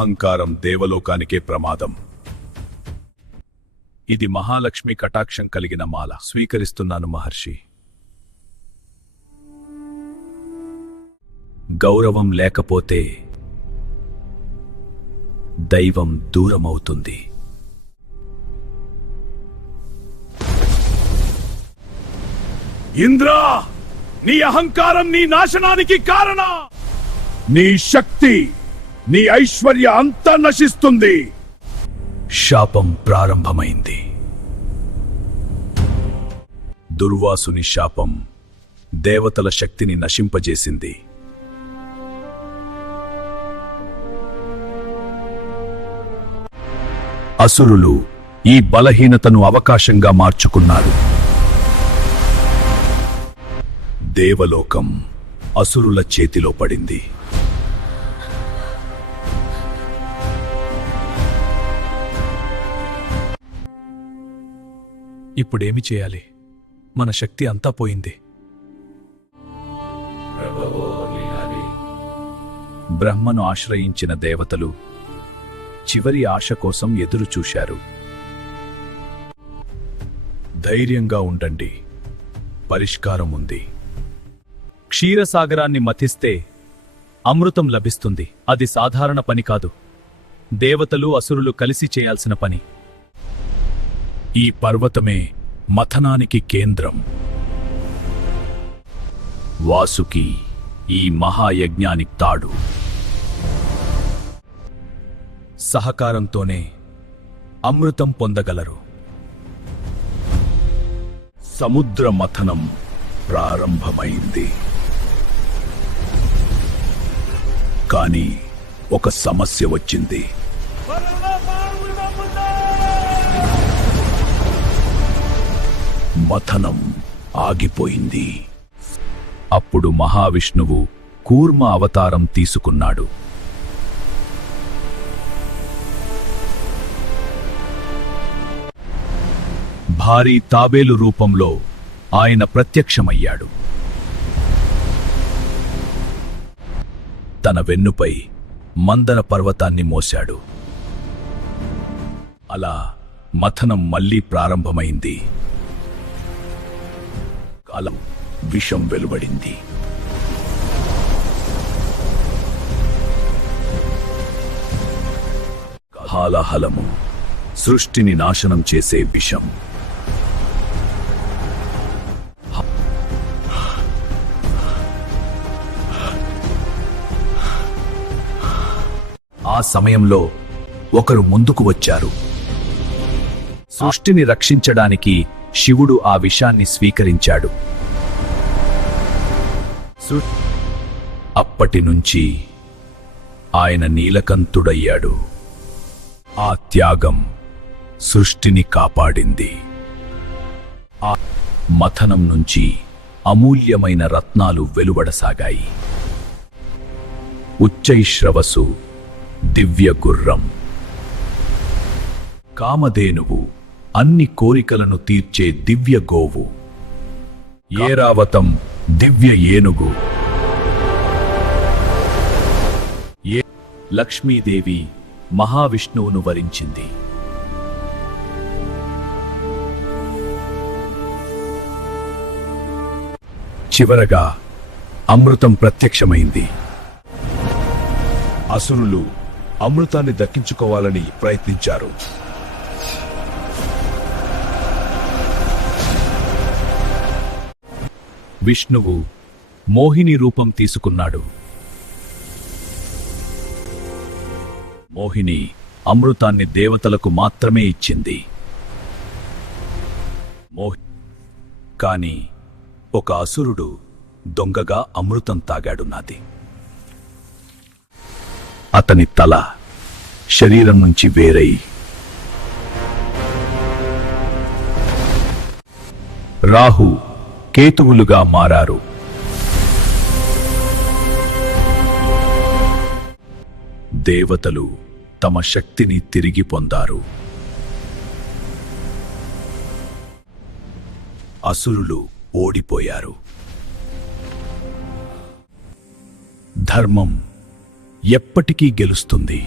అహంకారం దేవలోకానికే ప్రమాదం. ఇది మహాలక్ష్మి కటాక్షం కలిగిన మాల. స్వీకరిస్తున్నాను మహర్షి. గౌరవం లేకపోతే దైవం దూరమవుతుంది. ఇంద్ర, నీ అహంకారం నీ నాశనానికి కారణం. నీ శక్తి, నీ ఐశ్వర్య అంతా నశిస్తుంది. శాపం ప్రారంభమైంది. దుర్వాసుని శాపం దేవతల శక్తిని నశింపజేసింది. అసురులు ఈ బలహీనతను అవకాశంగా మార్చుకున్నారు. దేవలోకం అసురుల చేతిలో పడింది. ఇప్పుడేమి చేయాలి? మన శక్తి అంతా పోయింది. బ్రహ్మను ఆశ్రయించిన దేవతలు చివరి ఆశ కోసం ఎదురు చూశారు. ధైర్యంగా ఉండండి, పరిష్కారం ఉంది. క్షీరసాగరాన్ని మథిస్తే అమృతం లభిస్తుంది. అది సాధారణ పని కాదు, దేవతలు అసురులు కలిసి చేయాల్సిన పని. ఈ పర్వతమే మథనానికి కేంద్రం. వాసుకి ఈ మహాయజ్ఞానికి తాడు. సహకారంతోనే అమృతం పొందగలరు. సముద్ర మథనం ప్రారంభమైంది. కానీ ఒక సమస్య వచ్చింది. మథనం ఆగిపోయింది. అప్పుడు మహావిష్ణువు కూర్మ అవతారం తీసుకున్నాడు. భారీ తాబేలు రూపంలో ఆయన ప్రత్యక్షమయ్యాడు. తన వెన్నుపై మందర పర్వతాన్ని మోశాడు. అలా మథనం మళ్లీ ప్రారంభమైంది. కాలం విషం వెలువడింది. హాలాహలము సృష్టిని నాశనం చేసే విషం. ఆ సమయంలో ఒకరు ముందుకు వచ్చారు. సృష్టిని రక్షించడానికి శివుడు ఆ విషాన్ని స్వీకరించాడు. అప్పటి నుంచి ఆయన నీలకంఠుడయ్యాడు. ఆ త్యాగం సృష్టిని కాపాడింది. ఆ మథనం నుంచి అమూల్యమైన రత్నాలు వెలువడసాగాయి. ఉచ్చైశ్రవసు దివ్య గుర్రం, కామధేనువు అన్ని కోరికలను తీర్చే దివ్య గోవు, ఏరావతం దివ్య ఏనుగు, లక్ష్మీదేవి మహావిష్ణువును వరించింది. చివరగా అమృతం ప్రత్యక్షమైంది. అసురులు అమృతాన్ని దక్కించుకోవాలని ప్రయత్నించారు. విష్ణువు మోహిని రూపం తీసుకున్నాడు. మోహిని అమృతాన్ని దేవతలకు మాత్రమే ఇచ్చింది. కాని ఒక అసురుడు దొంగగా అమృతం తాగాడు. నాది అతని తల శరీరం నుంచి వేరై రాహు కేతువులుగా మారారు. దేవతలు తమ శక్తిని తిరిగి పొందారు. అసురులు ఓడిపోయారు. ధర్మం ఎప్పటికీ గెలుస్తుంది.